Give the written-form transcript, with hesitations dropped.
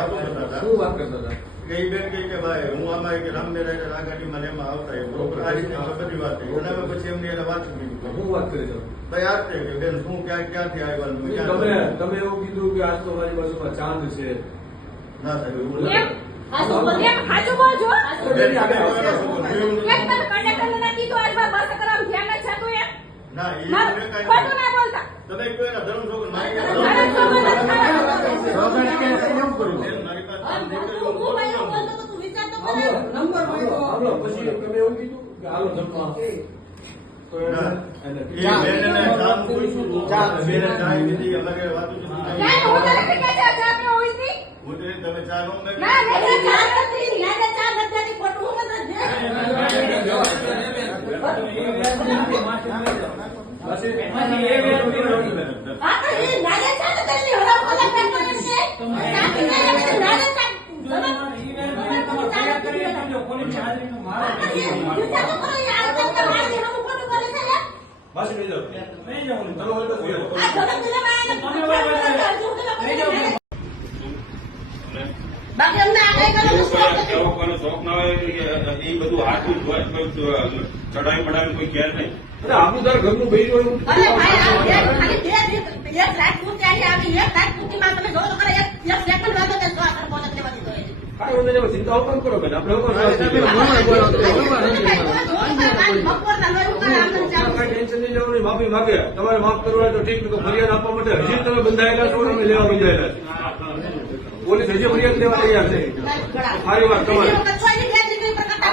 વાતો કરતા હતા. શું વાત કરતા હતા? કે એ બેન કહે કે ભાઈ હું આમાં કે રામમેરા આ ગાડીમાં એમાં આવતા એ બરોબર આ રીતે બધી વાત થઈ. અને પછી એમની એને વાત કરી શું વાત કરી તમે? ભાઈ આ જ કે બેન શું ક્યાંથી આવ્યા તમે એવું કીધું કે આજ તો મારી બાજુમાં ચાંદ છે. ના સાહેબ એવું કેમ? નથી. હાચું બોલજો. બેન, એક તમે કંડક્ટર ને કીધું આજ બસ કરાવ ધ્યાન જ છતું એમ. ના એ ખોટું ના બોલતા. તમે કોઈ એના ધર્મ છોકરો મારી ધર્મ છોકરો નથી બેન, મારી પાસે હું ભાઈ બોલતો તો તું વિચાર તો કરે. નંબર હાલો પછી તમે એવું કીધું કે હાલો જમવા. તો ના. એને એ બેનને કામ પૂછ્યું હતું. બેને ચા પીધી, અમારે વાતો ના, કરી. હું તને કે ચા પીવો હોય છે? હું તો તમે ચા નો મેં ના, મેં ચા નથી. ના, ચા નથી. ખોટું હું નથી. આ તો એ નાના ચા નથી. હવે બોલા કરતો એમ છે. ચા પીને નાના ચા બાકી અમને કેવો કોઈનો શોખ ના હોય કે એ બધું હાથું જ હોય કોઈ ચડાવી પડાવી કોઈ ઘેર નહીં. આપણું તાર ઘરનું બૈરું હોય એવું. અરે ભાઈ આ ખાલી એક લાખ પૂરતી આવી એક લાખ પૂરતીમાં તમે જોવો તો ખરા એક સેકન્ડ વાગે કે 100 પોલીસ લેવાની જોઈએ. કાંઈ વાંધો નહીં, ચિંતા ઓપન કરો બેન. આપણે ઓપન બપોરના લોહી ઉતારે આમને ચાલુ. કઈ ટેન્શન નહીં લેવાનું. માફી માગે તમારે માફ કરવું હોય તો ઠીક, તો ફરિયાદ આપવા માટે હજી તમે બંધાયેલા છો, અમે લેવા બંધાયેલા છે. પોલીસ હજી ફરિયાદ લેવા તૈયાર છે. સારી વાત તમારે. બીજી વખત કોઈ ની બે દીકરી પર કરતા